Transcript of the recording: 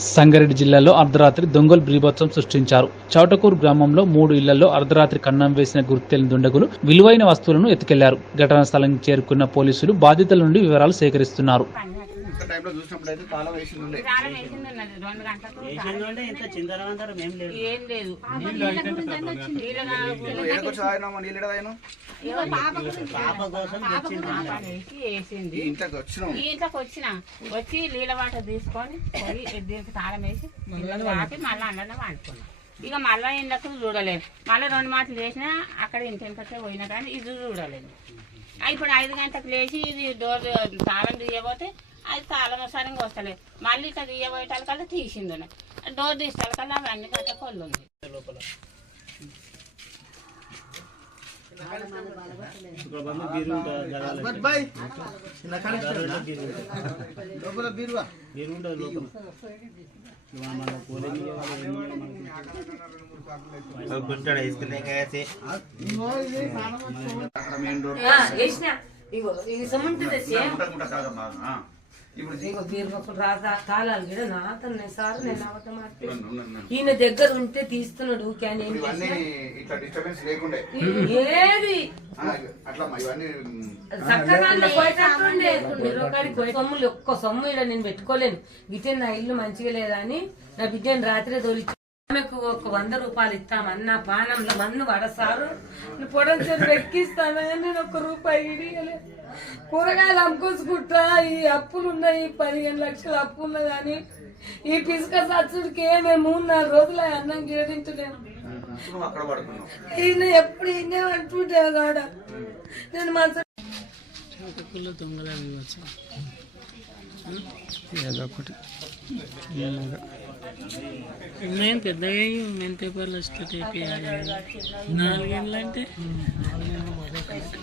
సంగారెడ్డి జిల్లాలో అర్ధరాత్రి దొంగలు బీభత్సం సృష్టించారు. చౌటకూరు గ్రామంలో మూడు ఇళ్ళలో అర్ధరాత్రి కన్నం వేసిన గుర్తెలిన దుండగులు విలువైన వస్తువులను ఎత్తుకెళ్ళారు. ఘటనా స్థలానికి చేరుకున్న పోలీసులు బాధితుల నుండి వివరాలు సేకరిస్తున్నారు. టైంలో చూసినప్పుడు అయితే తాళం ఉండే వేసింది ఉన్నది రెండు గంటలకు వేసిందంటే ఇంత చిందరవందరం ఏం లేదు. ఏం లేదు. పాప కోసం వేసింది. ఇంట్లోకి వచ్చినాం. ఈ ఇంట్లోకి వచ్చిన వచ్చి నీళ్ళ వాట తీసుకొని దీనికి తాళం వేసి ఆపి మళ్ళీ అన్న వండుకున్నాం. ఇక మళ్ళీ ఇండ్లకు చూడలేదు. మళ్ళీ రెండు మాటలు చేసినా అక్కడ ఇంటి వెనకకే పోయినా కానీ ఇది చూడలేదు. ఇప్పుడు ఐదు గంటలకు లేచి ఇది డోర్ తాళం తీయబోతే అది తాళం సరిగ్గా వస్తలేదు. మళ్ళీ ఇట్లా తీయబోయేటానికల్లా తీసింది. డోర్ తీసేటానికల్లా అవన్నీ గంట కొల్లు ఉంది. లోపల బీరువా? లోపల ఏం లేదు మనకి. అక్కడ మెయిన్ వేసిన ఇగో ఇది సమంత తెచ్చి ఉంటా కాదమ్మా ఆ. ఇప్పుడు బీరువాకు రాత తాళాలు కూడా నాతనే సార్ నేను అబద్ధం. ఈయన దగ్గర ఉంటే తీస్తున్నాడు కానీ ఏది? సొమ్ములు ఒక్క సొమ్ము ఇక్కడ నేను పెట్టుకోలేను. గిట్టే నా ఇల్లు మంచిగా లేదా అని నా బిడ్డని రాత్రి తోలి ఆమెకు ఒక వంద రూపాయలు ఇస్తామన్న పానంలో మన్ను పడసారు పొడంతో ఎక్కిస్తాను నేను ఒక్క రూపాయి ఇడియలేదు కూరగాయలు అమ్ముకొసుకుంటా ఈ అప్పులు ఉన్నాయి పదిహేను లక్షల అప్పు ఉన్నదని ఈ పిసుక సచ్చుడికి మేము మూడు నాలుగు రోజులు అన్నం గేడించలేము ఈయన ఎప్పుడు ఈయన అంటుంటే కాడ నేను మా మేము పెద్దగా మెంతే పళ్ళు స్టార్ట్ అయిపోయాయి నాలుగేళ్ళు